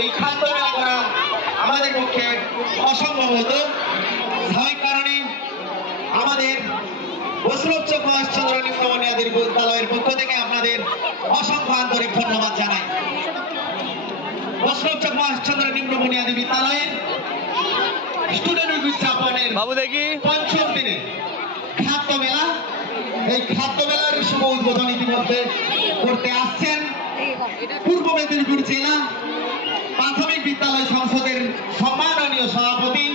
এই খাদ্য মেলা করা আমাদের পক্ষে অসম্ভব হতো। স্বাভাবিক কারণে আমাদের বৈষ্ণবচক মহেশচন্দ্র নিম্ন বুনিয়াদী বিদ্যালয়ের পক্ষ থেকে আপনাদের অসংখ্য আন্তরিক ধন্যবাদ জানাই। বৈষ্ণবচক মহেশচন্দ্র নিম্ন বুনিয়াদী বিদ্যালয়ের স্টুডেন্ট উইক উদযাপনের পঞ্চম দিনে খাদ্য মেলা, এই খাদ্য মেলার শুভ উদ্বোধন ইতিমধ্যে করতে আসছেন পূর্ব মেদিনীপুর জেলা প্রাথমিক বিদ্যালয় সংসদের সম্মাননীয় সভাপতি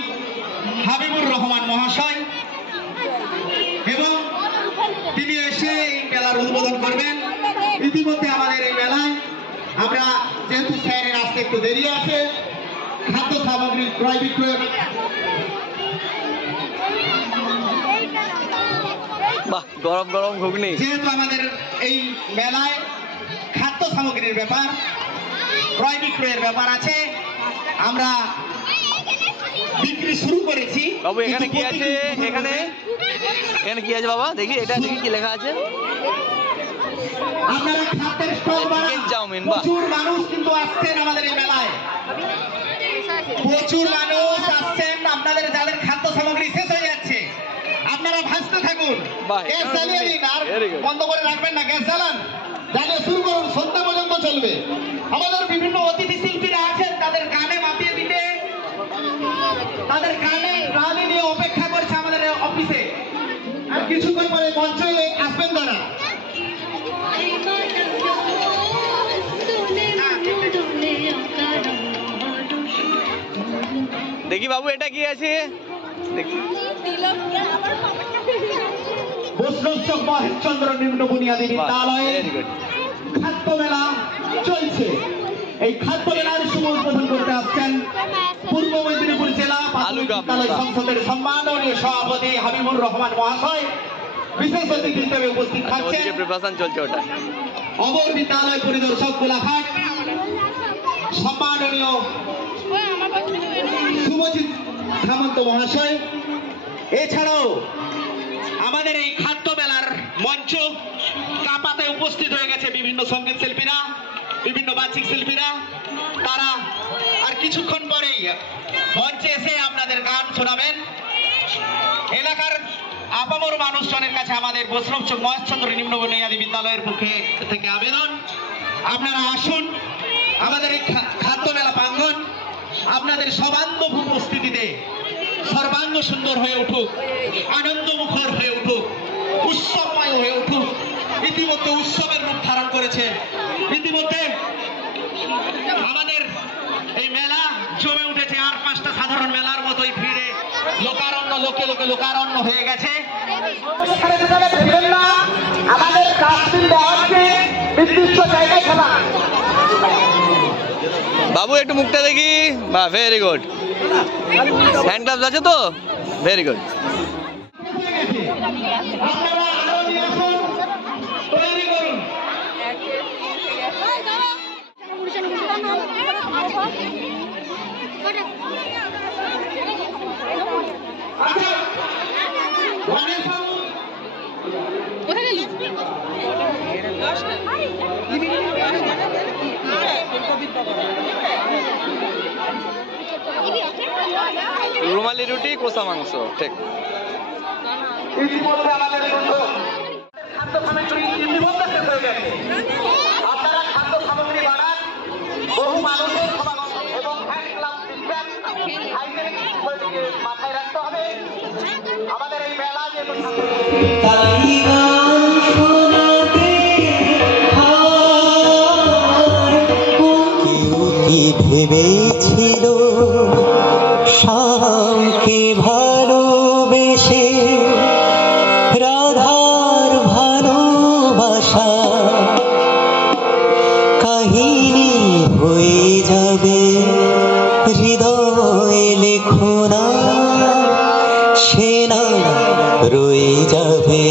হাবিবুর রহমান মহাশয়, এবং তিনি এসে এই মেলার উদ্বোধন করবেন। ইতিমধ্যে আমাদের এই মেলায় আমরা যেহেতু স্যারের আসতে একটু দেরি আছে, খাদ্য সামগ্রী ক্রয় বিক্রয় গরম গরম ঘুগনি, যেহেতু আমাদের এই মেলায় খাদ্য সামগ্রীর ব্যাপার, ক্রয় বিক্রয়ের ব্যাপার আছে, আমরা বিক্রি শুরু করেছি। বাবু এখানে কি আছে? এখানে কি আছে বাবা? দেখি এটা, দেখি কি লেখা আছে। আপনারা খাদ্যের স্টল বানান। চাউমিন, প্রচুর মানুষ কিন্তু আসছেন আমাদের এই মেলায়, প্রচুর মানুষ আসছেন। আপনাদের যাদের খাদ্য সামগ্রী শেষ হয়ে যাচ্ছে, আপনারা ভাসতে থাকুন, গ্যাস জ্বালিয়ে দিন, আর বন্ধ করে রাখবেন না, গ্যাস জ্বালান, জ্বালিয়ে শুরু করুন, সন্ধ্যা পর্যন্ত চলবে। আমাদের বিভিন্ন অতিথি শিল্পীরা আছেন, তাদের গানে মাতিয়ে দিতে, তাদের গানে রানি নিয়ে অপেক্ষা করছে আমাদের অফিসে, আর কিছুক্ষণ পরে মঞ্চে আসবেন তারা। দেখি বাবু এটা কি আছে, দেখি। বৈষ্ণবচক মহেশচন্দ্র নিম্ন বুনিয়াদী বিদ্যালয়ে খাদ্য মেলা চলছে। এই খাদ্য মেলার শুভ উদ্বোধন করতে আসছেন পূর্ব মেদিনীপুর জেলা প্রাথমিক বিদ্যালয় সংসদের সম্মাননীয় সভাপতি হাবিবুর রহমান মহাশয়। বিশেষ অতিথি হিসেবে উপস্থিত থাকছেন অবর বিদ্যালয় পরিদর্শক গোলাঘাট সম্মাননীয় শুভজিৎ সামন্ত মহাশয়। এছাড়াও আমাদের এই খাদ্য মেলার মঞ্চ কাপাতে উপস্থিত হয়ে গেছে বিভিন্ন সঙ্গীত শিল্পীরা, বিভিন্ন বাচিক শিল্পীরা। তারা আর কিছুক্ষণ পরেই মঞ্চে এসে আপনাদের গান শোনাবেন। এলাকার আপামর মানুষজনের কাছে আমাদের বৈষ্ণবচক মহেশচন্দ্র নিম্ন বুনিয়াদী বিদ্যালয়ের পক্ষে থেকে আবেদন, আপনারা আসুন আমাদের এই খাদ্য মেলা প্রাঙ্গণ আপনাদের সবান্ধব উপস্থিতিতে সর্বাঙ্গ সুন্দর হয়ে উঠুক, আনন্দমুখর হয়ে উঠুক, উৎসবময় হয়ে উঠুক। ইতিমধ্যে উৎসবের রূপ ধারণ করেছে। ইতিমধ্যে আমাদের এই মেলা জমে উঠেছে, আর 5টা সাধারণ মেলার মতোই ভিড়ে লোকারণ্য, লোকে লোকে লোকারণ্য হয়ে গেছে। আমাদের নির্দিষ্ট জায়গায় খেলা। বাবু একটু মুখটা দেখি, বাহ ভেরি গুড। হ্যান্ড গ্লাভস আছে তো, ভেরি গুড। রুমালি রুটি, কষা মাংস, ঠিক। ইতিমধ্যে আমাদের খাদ্য সামগ্রী ইতিমধ্যে শেষ হয়ে গেছে। আপনারা খাদ্য সামগ্রী বানান, বহু মানুষের সমাগম এবং হ্যান্ড গ্লাভস সিস্টেম, হাইজেনিক বিষয়টিকে মাথায় রাখতে হবে। আমাদের এই মেলা যেহেতু ভেবেছিল শামকে ভালোবেসে রাধার ভালোবাসা কাহিনী হয়ে যাবে হৃদয়ে লেখনা, সে না রয়ে যাবে